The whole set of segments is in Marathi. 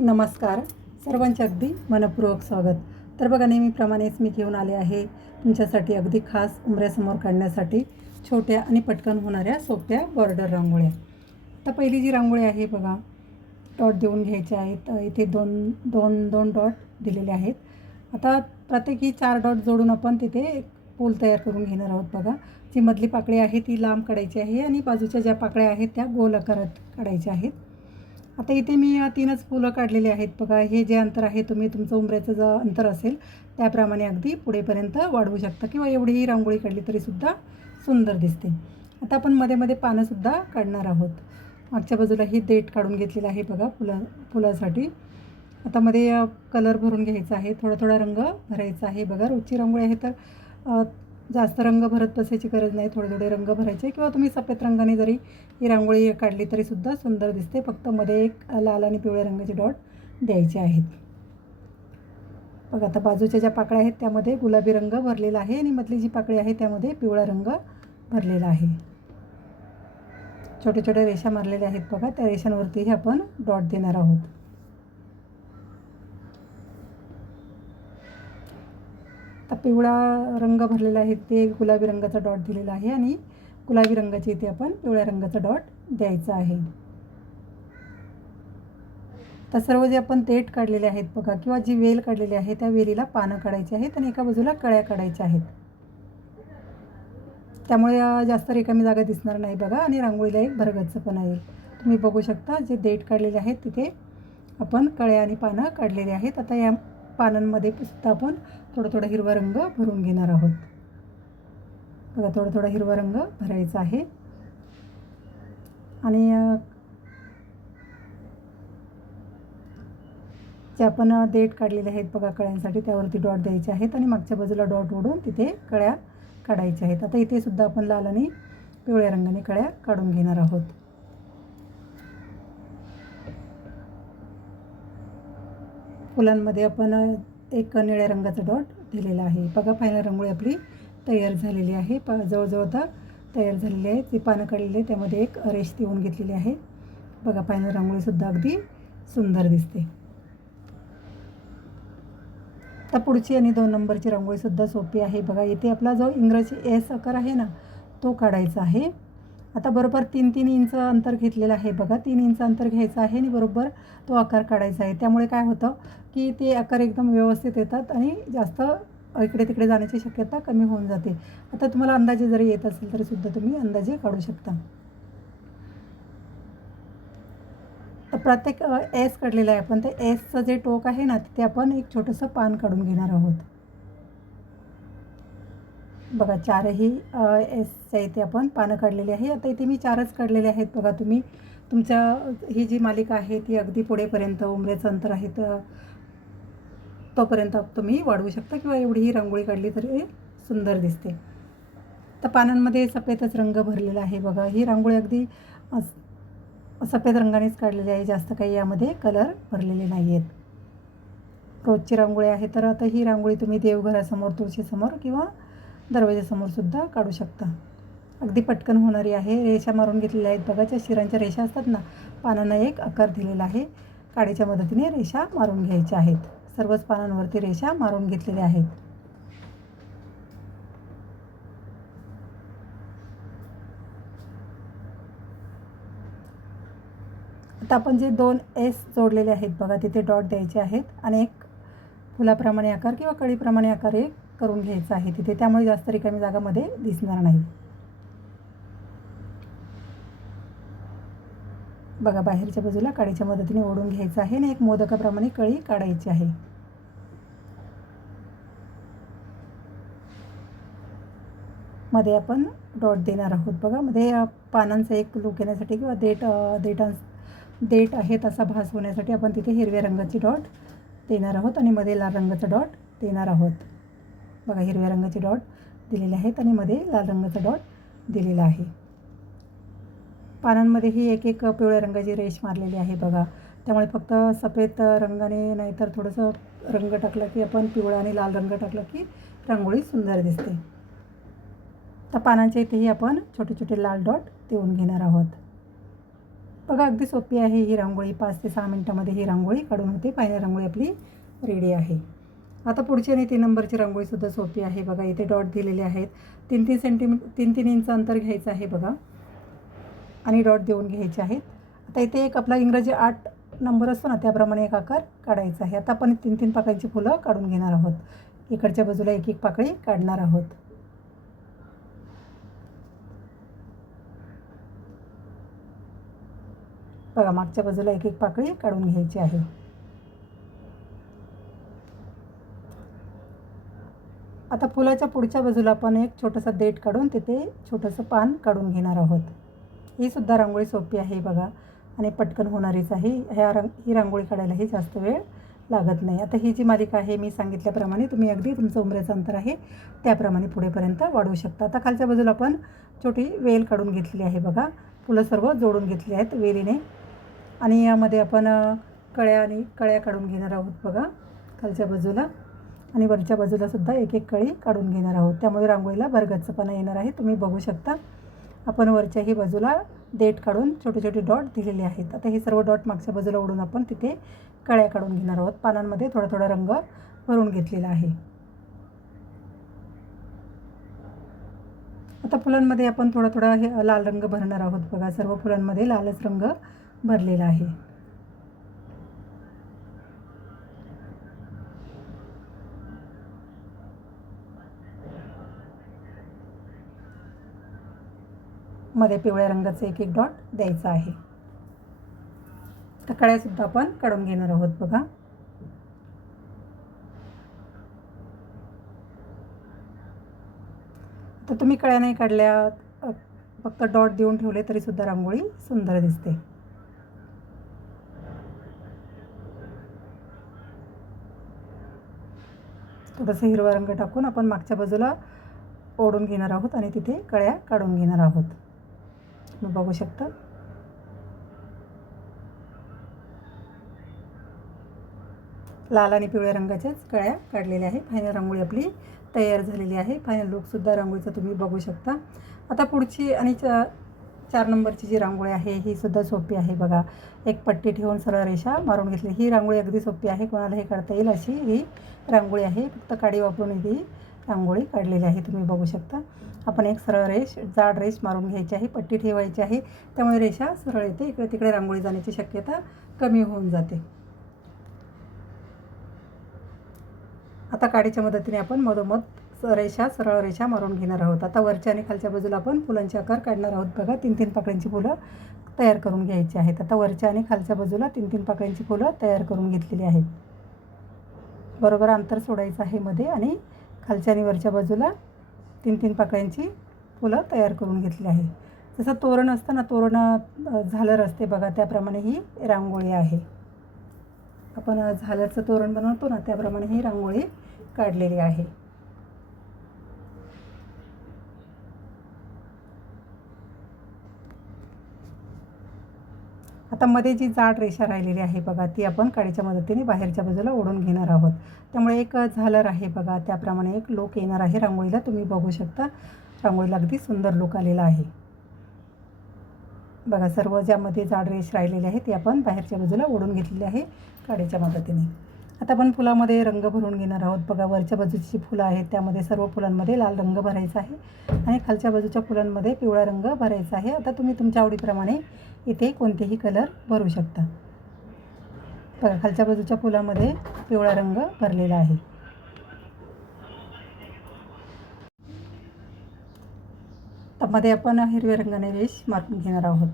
नमस्कार. सर्वांचे अगदी मनपूर्वक स्वागत. तर बघा, नेहमीप्रमाणेच मी घेऊन आले आहे तुमच्यासाठी अगदी खास उंबऱ्यासमोर काढण्यासाठी छोट्या आणि पटकन होणाऱ्या सोप्या बॉर्डर रांगोळ्या. तर पहिली जी रांगोळी आहे बघा, डॉट देऊन घ्यायचे आहेत. इथे दोन दोन दोन डॉट दिलेले आहेत. आता प्रत्येकी 4 डॉट जोडून आपण तिथे एक पूल तयार करून घेणार आहोत. बघा, जी मधली पाकळी आहे ती लांब काढायची आहे आणि बाजूच्या ज्या पाकळ्या आहेत त्या गोल आकारात काढायच्या आहेत. आता इथे मी 3च फुलं काढलेली आहेत. बघा, हे जे अंतर आहे तुम्ही तुमचं उंबऱ्याचं जे अंतर असेल त्याप्रमाणे अगदी पुढेपर्यंत वाढवू शकता किंवा एवढीही रांगोळी काढली तरीसुद्धा सुंदर दिसते. आता आपण मध्ये पानंसुद्धा काढणार आहोत. मागच्या बाजूला ही देठ काढून घेतलेलं आहे बघा फुलासाठी. आता मध्ये कलर भरून घ्यायचा आहे, थोडा रंग भरायचा आहे. बघा, रोजची रांगोळी आहे तर जास्त रंग भरत बसायची गरज नाही. थोडे रंग भरायचे किंवा तुम्ही सफेद रंगाने जरी ही रांगोळी काढली तरीसुद्धा सुंदर दिसते. फक्त मध्ये एक लाल आणि पिवळ्या रंगाचे डॉट द्यायचे आहेत. बघा, आता बाजूच्या ज्या पाकळ्या आहेत त्यामध्ये गुलाबी रंग भरलेला आहे आणि मधली जी पाकळी आहे त्यामध्ये पिवळा रंग भरलेला आहे. छोटे रेषा मारलेल्या आहेत बघा, त्या रेषांवरतीही आपण डॉट देणार आहोत. आता पिवळा रंग भरलेला आहे ते गुलाबी रंगाचा डॉट दिलेला आहे आणि गुलाबी रंगाची इथे आपण पिवळ्या रंगाचा डॉट द्यायचा आहे. तर सर्व जे आपण देठ काढलेले आहेत बघा किंवा जी वेल काढलेली आहे त्या वेलीला पानं काढायची आहेत आणि एका बाजूला कळ्या काढायच्या आहेत. त्यामुळे जास्त रिकामी जागा दिसणार नाही बघा आणि रांगोळीला एक भरगच्चपणा येईल. तुम्ही बघू शकता जे देठ काढलेले आहेत तिथे आपण कळ्या आणि पानं काढलेली आहेत. आता या पानांमध्ये सुद्धा आपण थोडा हिरवा रंग भरून घेणार आहोत. बघा, थोडा हिरवा रंग भरायचा आहे आणि जे आपण देठ काढलेले आहेत बघा कळ्यांसाठी त्यावरती डॉट द्यायचे आहेत आणि मागच्या बाजूला डॉट ओढून तिथे कळ्या काढायच्या आहेत. आता इथे सुद्धा आपण लाल आणि पिवळ्या रंगाने कळ्या काढून घेणार आहोत. फुलांमध्ये आपण एक निळ्या रंगाचा डॉट दिलेला आहे. बघा, फायनल रांगोळी आपली तयार झालेली आहे. जवळजवळ आता तयार झालेली आहे. ती पानं काढलेली आहे त्यामध्ये एक रेष देऊन घेतलेली आहे. बघा, फायनल रांगोळीसुद्धा अगदी सुंदर दिसते. आता पुढची आणि 2 नंबरची रांगोळीसुद्धा सोपी आहे. बघा, इथे आपला जो इंग्रजी एस आकार आहे ना तो काढायचा आहे. आता बरोबर 3 इंच अंतर घेतलेलं आहे. बघा, 3 इंच अंतर घ्यायचं आहे आणि बरोबर तो आकार काढायचा आहे. त्यामुळे काय होतं की ते आकार एकदम व्यवस्थित येतात आणि जास्त इकडे तिकडे जाण्याची शक्यता कमी होऊन जाते. आता तुम्हाला अंदाजे जरी येत असेल तरीसुद्धा तुम्ही अंदाजे काढू शकता. तर प्रत्येक एस काढलेला आहे आपण. ते एसचं जे टोक आहे ना तिथे आपण एक छोटंसं पान काढून घेणार आहोत. बघा, 4ही एसच्या इथे आपण पानं काढलेली आहे. आता इथे मी 4च काढलेले आहेत. बघा, तुम्ही तुमच्या ही जी मालिका आहे ती अगदी पुढेपर्यंत उंबऱ्याचं अंतर आहे तर तोपर्यंत तुम्ही वाढवू शकता किंवा एवढीही रांगोळी काढली तरी सुंदर दिसते. तर पानांमध्ये सफेदच रंग भरलेला आहे. बघा, ही रांगोळी अगदी सफेद रंगानेच काढलेली आहे. जास्त काही यामध्ये कलर भरलेले नाही आहेत. रोजची रांगोळी आहे तर आता ही रांगोळी तुम्ही देवघरासमोर, तुळशीसमोर किंवा दरवाजासमोरसुद्धा काढू शकता. अगदी पटकन होणारी आहे. रेषा मारून घेतलेल्या आहेत बघा, ज्या शिरांच्या रेषा असतात ना, पानांना एक आकार दिलेला आहे. काडीच्या मदतीने रेषा मारून घ्यायच्या आहेत. सर्वच पानांवरती रेषा मारून घेतलेल्या आहेत. आता आपण जे 2 एस जोडलेले आहेत बघा तिथे डॉट द्यायचे आहेत आणि एक फुलाप्रमाणे आकार किंवा कळीप्रमाणे आकार एक करून घ्यायचा आहे तिथे. त्यामुळे जास्त रिकामी जागामध्ये दिसणार नाही. बघा, बाहेरच्या बाजूला काडीच्या मदतीने ओढून घ्यायचं आहे आणि एक मोदकाप्रमाणे कळी काढायची आहे. मध्ये आपण डॉट देणार आहोत. बघा, मध्ये पानांचा एक लूक येण्यासाठी किंवा देठ आहे तसा भास होण्यासाठी आपण तिथे हिरव्या रंगाची डॉट देणार आहोत आणि मध्ये लाल रंगाचा डॉट देणार आहोत. बघा, हिरव्या रंगाचे डॉट दिलेले आहेत आणि मध्ये लाल रंगाचा डॉट दिलेला आहे. पानांमध्येही एक पिवळ्या रंगाची रेष मारलेली आहे बघा. त्यामुळे फक्त सफेद रंगाने नाहीतर थोडंसं रंग टाकला की आपण पिवळा आणि लाल रंग टाकला की रांगोळी सुंदर दिसते. तर पानांच्या इथेही आपण छोटे लाल डॉट देऊन घेणार आहोत. बघा अगदी सोपी आहे ही रांगोळी. 5 ते 6 मिनटामध्ये ही रांगोळी काढून होते. फायनल रांगोळी आपली रेडी आहे. आता पुढची आणि 3 नंबरची रांगोळीसुद्धा सोपी आहे. बघा इथे डॉट दिलेले आहेत. 3-3 इंच अंतर घ्यायचं आहे बघा आणि डॉट देऊन घ्यायचे आहेत. आता इथे एक आपला इंग्रजी 8 नंबर असतो ना, त्याप्रमाणे एक आकार काढायचा आहे. आता आपण 3-3 पाकळ्यांची फुलं काढून घेणार आहोत. इकडच्या बाजूला एक एक पाकळी काढणार आहोत. बघा मागच्या बाजूला एक एक पाकळी काढून घ्यायची आहे. आता फुलाच्या पुढच्या बाजूला आपण एक छोटंसं देठ काढून तिथे छोटंसं पान काढून घेणार आहोत. ही सुद्धा रांगोळी सोपी आहे बघा आणि पटकन होणारीच आहे. ही रांगोळी काढायलाही जास्त वेळ लागत नाही. आता ही जी मालिका आहे मी सांगितल्याप्रमाणे तुम्ही अगदी तुमचं उंबऱ्याचं अंतर आहे त्याप्रमाणे पुढेपर्यंत वाढवू शकता. आता खालच्या बाजूला आपण छोटी वेल काढून घेतलेली आहे बघा. फुलं सर्व जोडून घेतली आहेत वेलीने आणि यामध्ये आपण कळ्या काढून घेणार आहोत बघा खालच्या बाजूला आणि वरच्या बाजूलासुद्धा एक एक कळी काढून घेणार आहोत. त्यामुळे रांगोळीला भरगच्चपणा येणार आहे. तुम्ही बघू शकता आपण वरच्याही बाजूला देठ काढून छोटे छोटे डॉट दिलेले आहेत. आता हे सर्व डॉट मागच्या बाजूला ओढून आपण तिथे कळ्या काढून घेणार आहोत. पानांमध्ये थोडा थोडा रंग भरून घेतलेला आहे. आता फुलांमध्ये आपण थोडा थोडा हे लाल रंग भरणार आहोत बघा. सर्व फुलांमध्ये लालच रंग भरलेला आहे. मध्ये पिवळ्या रंगाचं एक एक डॉट द्यायचं आहे. तर कळ्यासुद्धा आपण काढून घेणार आहोत बघा. तर तुम्ही कळ्या नाही काढल्या, फक्त डॉट देऊन ठेवले तरीसुद्धा रांगोळी सुंदर दिसते. थोडंसं हिरवा रंग टाकून आपण मागच्या बाजूला ओढून घेणार आहोत आणि तिथे कळ्या काढून घेणार आहोत. तुम्ही बघू शकता. लाल आणि पिवळ्या रंगाच्याच कळ्या काढलेल्या आहे. फायनल रांगोळी आपली तयार झालेली आहे. फायनल लुकसुद्धा रांगोळीचा तुम्ही बघू शकता. आता पुढची आणि 4 नंबरची जी रांगोळी आहे ही सुद्धा सोपी आहे बघा. एक पट्टी ठेवून सरळ रेषा मारून घेतली. ही रांगोळी अगदी सोपी आहे, कोणालाही काढता येईल अशी ही रांगोळी आहे. फक्त काडी वापरून ही रांगोळी काढलेली आहे. तुम्ही बघू शकता. आपण एक सरळ जाड रेष मारून घ्यायची आहे. पट्टी ठेवायची आहे, त्यामुळे रेषा सरळ येते. इकडे तिकडे रांगोळी जाण्याची शक्यता कमी होऊन जाते. आता काडीच्या मदतीने आपण मधोमध सरळ रेषा मारून घेणार आहोत. आता वरच्या आणि खालच्या बाजूला आपण फुलांचे आकार काढणार आहोत बघा. 3-3 पाकळ्यांची फुलं तयार करून घ्यायची आहेत. आता वरच्या आणि खालच्या बाजूला 3-3 पाकळ्यांची फुलं तयार करून घेतलेली आहेत. बरोबर अंतर सोडायचं आहे मध्ये आणि खालच्या आणि वरच्या बाजूला 3-3 पाकळ्यांची फुलं तयार करून घेतली आहे. जसं तोरण असतं ना, तोरण झालर असते बघा, त्याप्रमाणे ही रांगोळी आहे. आपण झालरचं तोरण बनवतो ना, त्याप्रमाणे ही रांगोळी काढलेली आहे. आता मध्ये जी जाड रेषा राहिलेली आहे बघा, ती आपण काडीच्या मदतीने बाहेरच्या बाजूला ओढून घेणार आहोत. त्यामुळे एक झालर आहे बघा, त्याप्रमाणे एक लूक येणार आहे रांगोळीला. तुम्ही बघू शकता रांगोळीला अगदी सुंदर लूक आलेला आहे बघा. सर्व ज्यामध्ये जाड रेष राहिलेली आहे ती आपण बाहेरच्या बाजूला ओढून घेतलेली आहे काडीच्या मदतीने. आता आपण फुलामध्ये रंग भरून घेणार आहोत बघा. वरच्या बाजूची फुलं आहेत त्यामध्ये सर्व फुलांमध्ये लाल रंग भरायचा आहे आणि खालच्या बाजूच्या फुलांमध्ये पिवळा रंग भरायचा आहे. आता तुम्ही तुमच्या आवडीप्रमाणे इथे कोणतेही कलर भरू शकता बघा. खालच्या बाजूच्या फुलामध्ये पिवळा रंग भरलेला आहे. त्यामध्ये आपण हिरव्या रंगाने रेष मारून घेणार आहोत.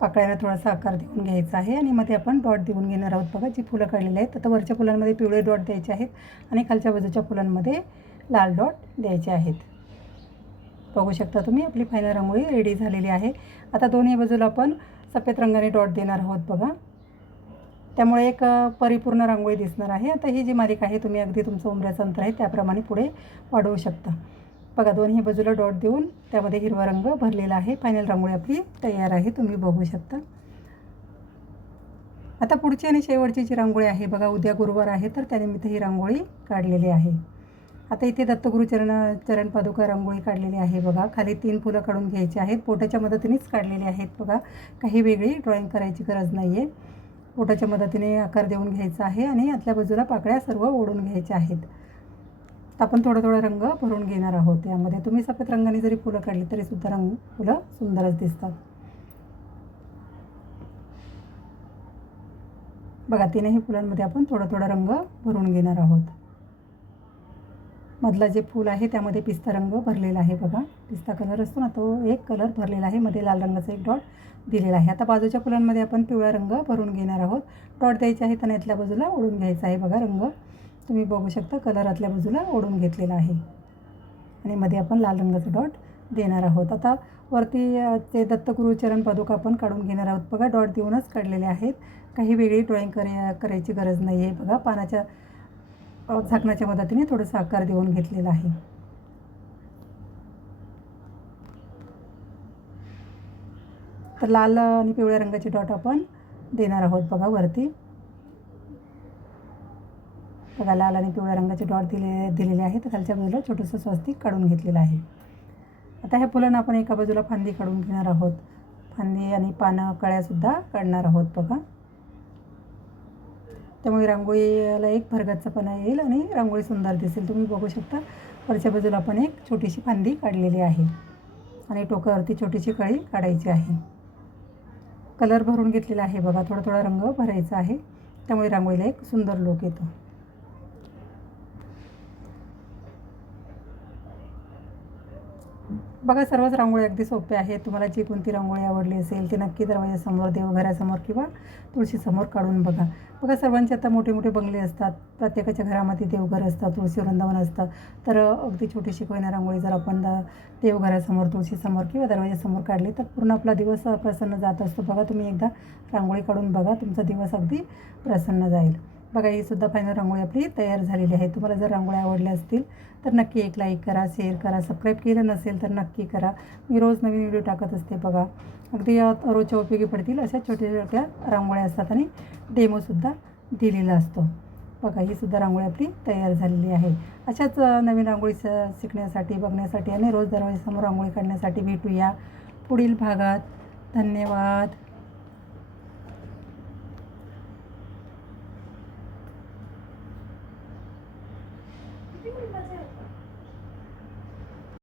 पाकळ्याला थोडासा आकार देऊन घ्यायचा आहे आणि मध्ये आपण डॉट देऊन घेणार आहोत बघा. जी फुलं काढलेली आहेत आता वरच्या फुलांमध्ये पिवळे डॉट द्यायचे आहेत आणि खालच्या बाजूच्या फुलांमध्ये लाल डॉट द्यायचे आहेत. बघू शकता तुम्ही आपली फायनल रांगोळी रेडी झालेली आहे. आता दोन्ही बाजूला आपण सफेद रंगाने डॉट देणार आहोत बघा. त्यामुळे एक परिपूर्ण रांगोळी दिसणार आहे. आता ही जी मालिका आहे तुम्ही अगदी तुमचं उंबऱ्याचं अंतर आहे त्याप्रमाणे पुढे वाढवू शकता बघा. दोन्ही बाजूला डॉट देऊन त्यामध्ये हिरवा रंग भरलेला आहे. फायनल रांगोळी आपली तयार आहे. तुम्ही बघू शकता. आता पुढची आणि शेवटची जी रांगोळी आहे बघा, उद्या गुरुवार आहे तर त्यानिमित्त ही रांगोळी काढलेली आहे. आता इथे दत्तगुरू चरण पादुका रांगोळी काढलेली आहे बघा. खाली 3 फुलं काढून घ्यायची आहेत. बोटाच्या मदतीनेच काढलेली आहेत बघा. काही वेगळी ड्रॉइंग करायची गरज नाही आहे. बोटाच्या मदतीने आकार देऊन घ्यायचा आहे आणि आतल्या बाजूला पाकळ्या सर्व ओढून घ्यायच्या आहेत. तर आपण थोडा रंग भरून घेणार आहोत यामध्ये. तुम्ही सफेद रंगाने जरी फुलं काढली तरीसुद्धा फुलं सुंदरच दिसतात. बघा, तीनही फुलांमध्ये आपण थोडा रंग भरून घेणार आहोत. मधला जे फूल आहे त्यामध्ये पिस्ता रंग भरलेला आहे बघा. पिस्ता कलर असतो ना, तो एक कलर भरलेला आहे. मध्ये लाल रंगाचा एक डॉट दिलेला आहे. आता बाजूच्या फुलांमध्ये आपण पिवळा रंग भरून घेणार आहोत. डॉट द्यायचे आहेत आणि आतल्या बाजूला ओढून घ्यायचा आहे बघा रंग. तुम्ही बघू शकता कलर आतल्या बाजूला ओढून घेतलेला आहे आणि मध्ये आपण लाल रंगाचा डॉट देणार आहोत. आता वरती ते दत्तगुरू चरण पादुका आपण काढून घेणार आहोत बघा. डॉट देऊनच काढलेले आहेत. काही वेगळी ड्रॉइंग करायची गरज नाही आहे बघा. पानाच्या झाकणाच्या मदतीने थोडासा आकार देऊन घेतलेला आहे. तर लाल आणि पिवळ्या रंगाचे डॉट आपण देणार आहोत बघा वरती. बघा, लाल आणि पिवळ्या रंगाचे डॉट दिलेले आहेत. खालच्या बाजूला छोटंसं स्वस्तिक काढून घेतलेलं आहे. आता ह्या फुलांना आपण एका बाजूला फांदी काढून घेणार आहोत. फांदी आणि पानं कळ्यासुद्धा काढणार आहोत बघा. त्यामुळे रांगोळीला एक भरगच्चपणा येईल आणि रांगोळी सुंदर दिसेल. तुम्ही बघू शकता वरच्या बाजूला आपण एक छोटीशी फांदी काढलेली आहे आणि टोकावरती छोटीशी कळी काढायची आहे. कलर भरून घेतलेला आहे बघा. थोडा रंग भरायचा आहे. त्यामुळे रांगोळीला एक सुंदर लूक येतो. बघा, सर्वच रांगोळी अगदी सोप्या आहेत. तुम्हाला जी कोणती रांगोळी आवडली असेल ती नक्की दरवाजासमोर, देवघरासमोर किंवा तुळशीसमोर काढून बघा. बघा, सर्वांचे आता मोठे मोठे असतात. प्रत्येकाच्या घरामध्ये देवघर असतं, तुळशी वृंदावन असतं. तर अगदी छोटीशी कोयना रांगोळी जर आपण देवघरासमोर, तुळशीसमोर किंवा दरवाजासमोर काढली तर पूर्ण आपला दिवस प्रसन्न जात असतो. बघा, तुम्ही एकदा रांगोळी काढून बघा, तुमचा दिवस अगदी प्रसन्न जाईल. बघा, ही सुद्धा फायनल रांगोळी आपली तयार झालेली आहे. तुम्हाला जर रांगोळ्या आवडल्या असतील तर नक्की एक लाईक करा, शेअर करा. सबस्क्राईब केलं नसेल तर नक्की करा. मी रोज नवीन व्हिडिओ टाकत असते बघा. अगदी रोजच्या उपयोगी पडतील अशा छोट्या रांगोळ्या असतात आणि डेमोसुद्धा दिलेला असतो. बघा, ही सुद्धा रांगोळी आपली तयार झालेली आहे. अशाच नवीन रांगोळी शिकण्यासाठी, बघण्यासाठी आणि रोज दरवाजासमोर रांगोळी काढण्यासाठी भेटूया पुढील भागात. धन्यवाद.